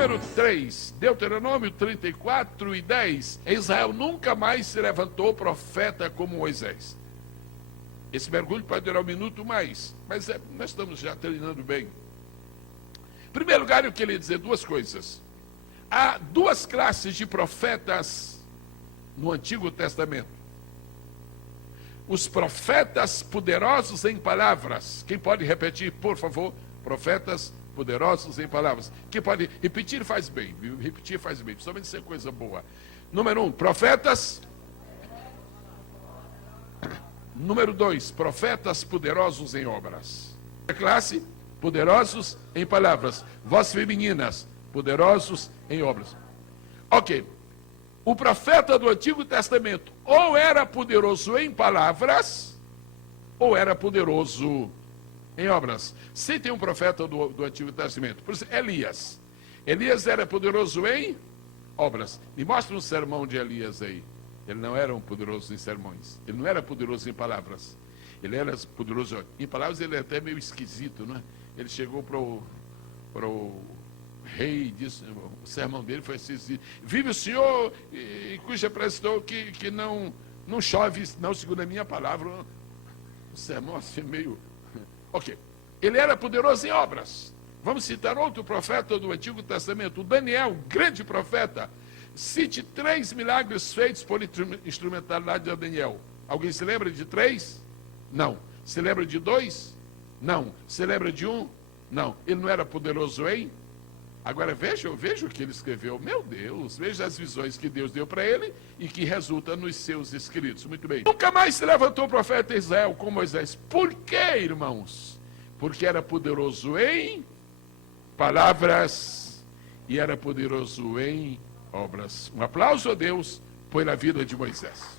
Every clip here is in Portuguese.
Número 3, Deuteronômio 34 e 10. Israel nunca mais se levantou profeta como Moisés. Esse mergulho pode durar um minuto mais, mas nós estamos já treinando bem. Em primeiro lugar, eu queria dizer duas coisas. Há duas classes de profetas no Antigo Testamento. Os profetas poderosos em palavras. Quem pode repetir, por favor? Profetas poderosos em palavras. Quem pode repetir faz bem. Repetir faz bem, principalmente se é coisa boa. Número 1, profetas. Número 2, profetas poderosos em obras. A classe, poderosos em palavras. Vós femininas, poderosos em obras. Ok. O profeta do Antigo Testamento ou era poderoso em palavras, ou era poderoso em obras. Se tem um profeta do Antigo Testamento, por exemplo, Elias. Elias era poderoso em obras. Me mostra um sermão de Elias aí. Ele não era um poderoso em sermões. Ele não era poderoso em palavras. Ele era poderoso em palavras, ele é até meio esquisito, não é? Ele chegou para o rei, disse, o sermão dele foi assim: vive o Senhor, e cuja prestou que não chove, não segundo a minha palavra. O sermão assim meio... Ok. Ele era poderoso em obras. Vamos citar outro profeta do Antigo Testamento, o Daniel, grande profeta. Cite 3 milagres feitos por instrumentalidade de Daniel. Alguém se lembra de 3? Não. Se lembra de 2? Não. Se lembra de 1? Não. Ele não era poderoso em... Agora veja o que ele escreveu. Meu Deus, veja as visões que Deus deu para ele e que resulta nos seus escritos. Muito bem. Nunca mais se levantou o profeta Israel com Moisés. Por quê, irmãos? Porque era poderoso em palavras e era poderoso em obras. Um aplauso a Deus pela vida de Moisés.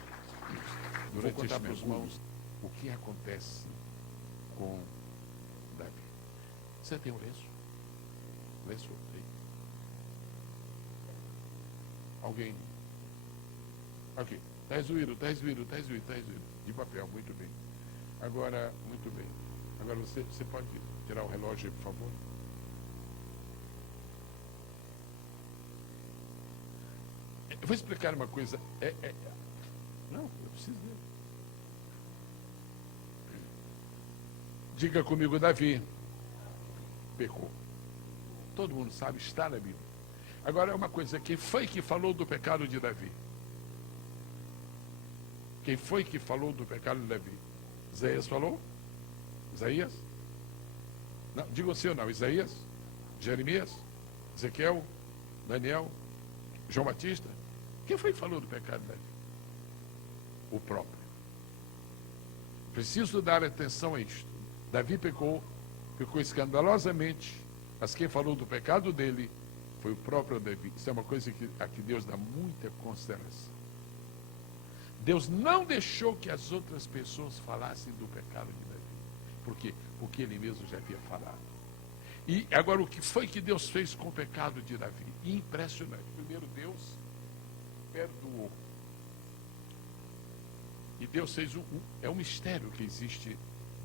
Vou contar para os irmãos o que acontece com Davi. Você tem um lenço? Lenço aí. Alguém? Ok. Está resolvido. De papel, muito bem. Agora, muito bem. Agora você pode tirar o relógio aí, por favor? Eu vou explicar uma coisa. Não, eu preciso dele. Diga comigo, Davi pecou. Todo mundo sabe, está na Bíblia. Agora é uma coisa, quem foi que falou do pecado de Davi? Quem foi que falou do pecado de Davi? Isaías falou? Isaías? Não, diga sim ou não. Isaías? Jeremias? Ezequiel? Daniel? João Batista? Quem foi que falou do pecado de Davi? O próprio. Preciso dar atenção a isto. Davi pecou escandalosamente, mas quem falou do pecado dele foi o próprio Davi. Isso é uma coisa a que Deus dá muita consideração. Deus não deixou que as outras pessoas falassem do pecado de Davi. Por quê? Porque ele mesmo já havia falado. E agora, o que foi que Deus fez com o pecado de Davi? Impressionante. Primeiro, Deus perdoou. E Deus fez é um mistério que existe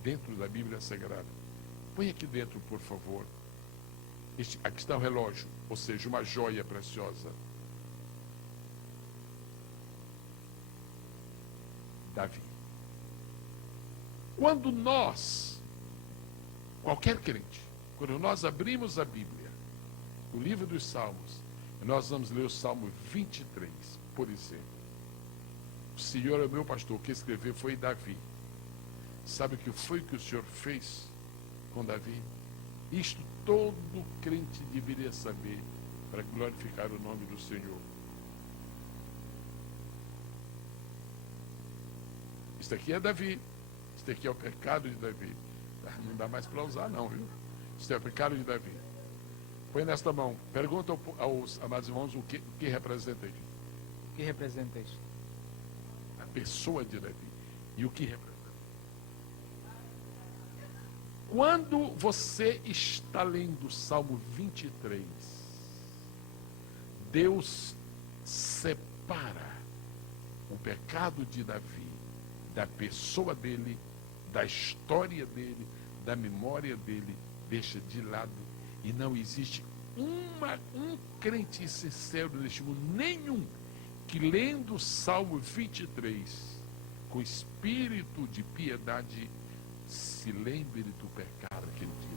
dentro da Bíblia Sagrada. Põe aqui dentro, por favor. Aqui está o relógio, ou seja, uma joia preciosa. Davi. Quando nós, qualquer crente, quando nós abrimos a Bíblia, o livro dos Salmos, nós vamos ler o Salmo 23, por exemplo. O Senhor é o meu pastor, que escreveu foi Davi. Sabe o que foi que o Senhor fez com Davi? Isto todo crente deveria saber para glorificar o nome do Senhor. Isto aqui é Davi. Isto aqui é o pecado de Davi. Não dá mais para usar não, viu? Isto é o pecado de Davi. Põe nesta mão. Pergunta aos amados irmãos o que representa isso. O que representa isso? A pessoa de Davi. E o que representa? Quando você está lendo o Salmo 23, Deus separa o pecado de Davi da pessoa dele, da história dele, da memória dele, deixa de lado, e não existe um crente sincero neste mundo, nenhum, que lendo o Salmo 23, com espírito de piedade, se lembre do pecado que ele tinha.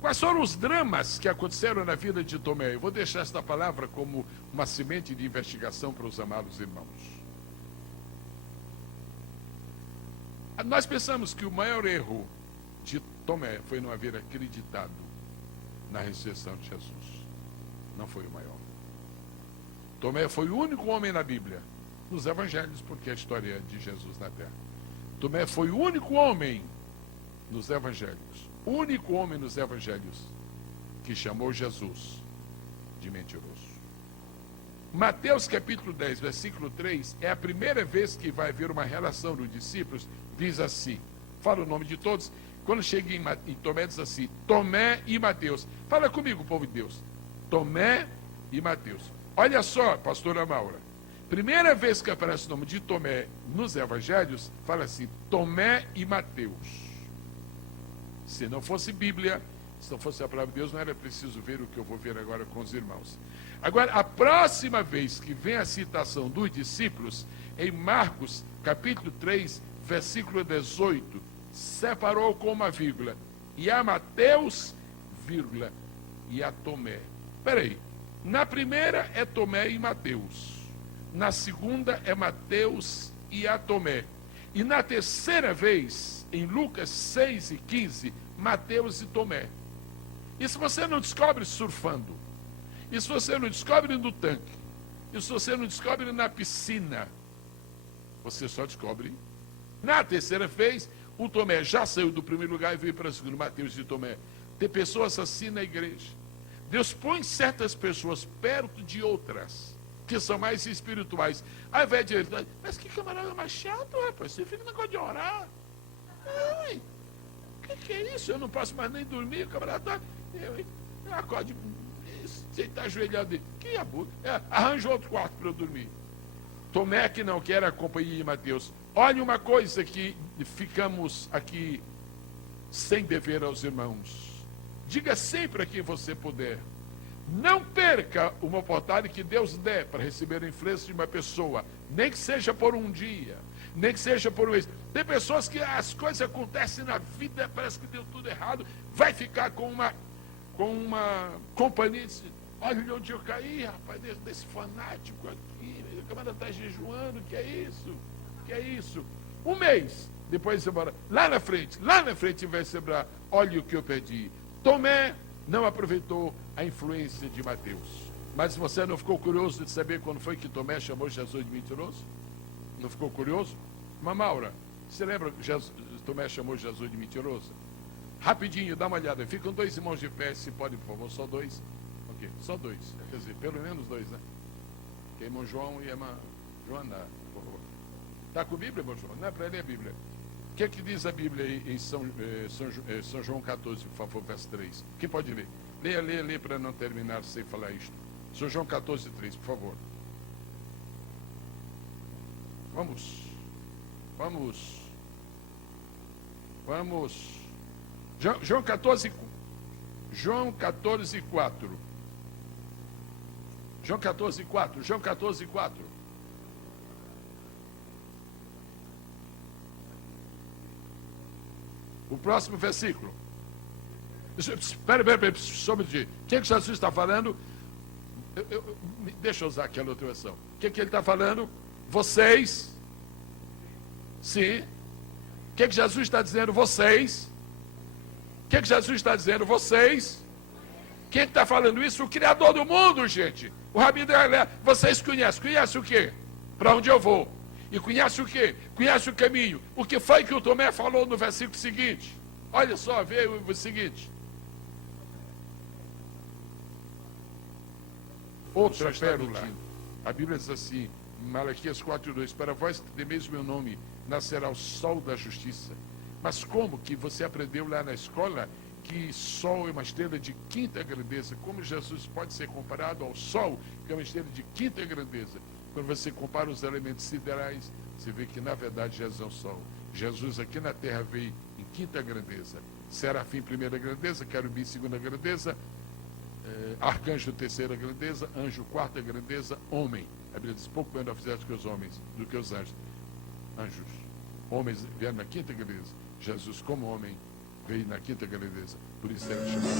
Quais foram os dramas que aconteceram na vida de Tomé? Eu vou deixar esta palavra como uma semente de investigação para os amados irmãos. Nós pensamos que o maior erro de Tomé foi não haver acreditado na ressurreição de Jesus. Não foi o maior. Tomé foi o único homem na Bíblia, nos evangelhos, porque a história é de Jesus na terra. Tomé foi o único homem nos evangelhos, o único homem nos evangelhos que chamou Jesus de mentiroso. Mateus capítulo 10, versículo 3, é a primeira vez que vai haver uma relação dos discípulos, diz assim, fala o nome de todos, quando chega em Tomé diz assim, Tomé e Mateus. Fala comigo, povo de Deus. Tomé e Mateus. Olha só, pastora Maura, primeira vez que aparece o nome de Tomé nos evangelhos, fala assim, Tomé e Mateus. Se não fosse Bíblia, se não fosse a palavra de Deus, não era preciso ver o que eu vou ver agora com os irmãos. Agora, a próxima vez que vem a citação dos discípulos, em Marcos, capítulo 3, versículo 18, separou com uma vírgula, e a Mateus, vírgula, e a Tomé. Peraí, na primeira é Tomé e Mateus, na segunda é Mateus e a Tomé, e na terceira vez, em Lucas 6 e 15, Mateus e Tomé. Isso você não descobre surfando, isso você não descobre no tanque, isso você não descobre na piscina, você só descobre na terceira vez. O Tomé já saiu do primeiro lugar e veio para o segundo, Mateus e Tomé. Tem pessoas assim na igreja. Deus põe certas pessoas perto de outras, que são mais espirituais. Ao invés de ele, mas que camarada mais chato, rapaz, você fica no negócio de orar. Ai, o que é isso? Eu não posso mais nem dormir, o camarada. Eu acordo, você está ajoelhado aí. Que abuso. Arranja outro quarto para eu dormir. Tomé que não quer a companhia de Mateus. Olha uma coisa que ficamos aqui sem dever aos irmãos. Diga sempre a quem você puder. Não perca uma oportunidade que Deus der para receber a influência de uma pessoa, nem que seja por um dia, nem que seja por um mês. Tem pessoas que as coisas acontecem na vida, parece que deu tudo errado, vai ficar com uma companhia, olha onde eu caí, rapaz, desse fanático aqui, o camarada está jejuando, que é isso? Que é isso? Um mês, depois você bora, lá na frente vai celebrar, olha o que eu perdi. Tomé não aproveitou a influência de Mateus. Mas você não ficou curioso de saber quando foi que Tomé chamou Jesus de mentiroso? Não ficou curioso? Mamaura, você lembra que Tomé chamou Jesus de mentiroso? Rapidinho, dá uma olhada. Ficam dois irmãos de pé, se pode, por favor, só dois. Ok, só dois. Quer dizer, pelo menos dois, né? Que é irmão João e irmã Joana, por favor. Está com a Bíblia, irmão João? Não é para ler a Bíblia. O que é que diz a Bíblia em São João 14, por favor, verso 3? Quem pode ler? Leia para não terminar sem falar isto. São João 14, 3, por favor. Vamos. João 14, 4. João 14, 4. O próximo versículo. Espera, só me dizer. O que é que Jesus está falando? Deixa eu usar aquela outra versão. O que é que ele está falando? Vocês. Sim. O que é que Jesus está dizendo? Vocês. O que é que Jesus está dizendo? Vocês. Quem está falando isso? O Criador do mundo, gente. O Rabi da Galera. Vocês conhecem. Conhecem o quê? Para onde eu vou? E conhece o quê? Conhece o caminho. O que foi que o Tomé falou no versículo seguinte? Olha só, vê o seguinte. Outra pérola. A Bíblia diz assim, Malaquias 4:2, para vós que temeis o meu nome, nascerá o sol da justiça. Mas como que você aprendeu lá na escola que sol é uma estrela de quinta grandeza? Como Jesus pode ser comparado ao sol, que é uma estrela de quinta grandeza? Quando você compara os elementos siderais, você vê que na verdade Jesus é o sol. Jesus aqui na terra veio em quinta grandeza. Serafim, primeira grandeza, querubim, segunda grandeza, arcanjo terceira grandeza, anjo quarta grandeza, homem. A Bíblia diz, pouco menos oficiais que os homens, do que os anjos. Anjos. Homens vieram na quinta grandeza. Jesus, como homem, veio na quinta grandeza. Por isso ele chamou.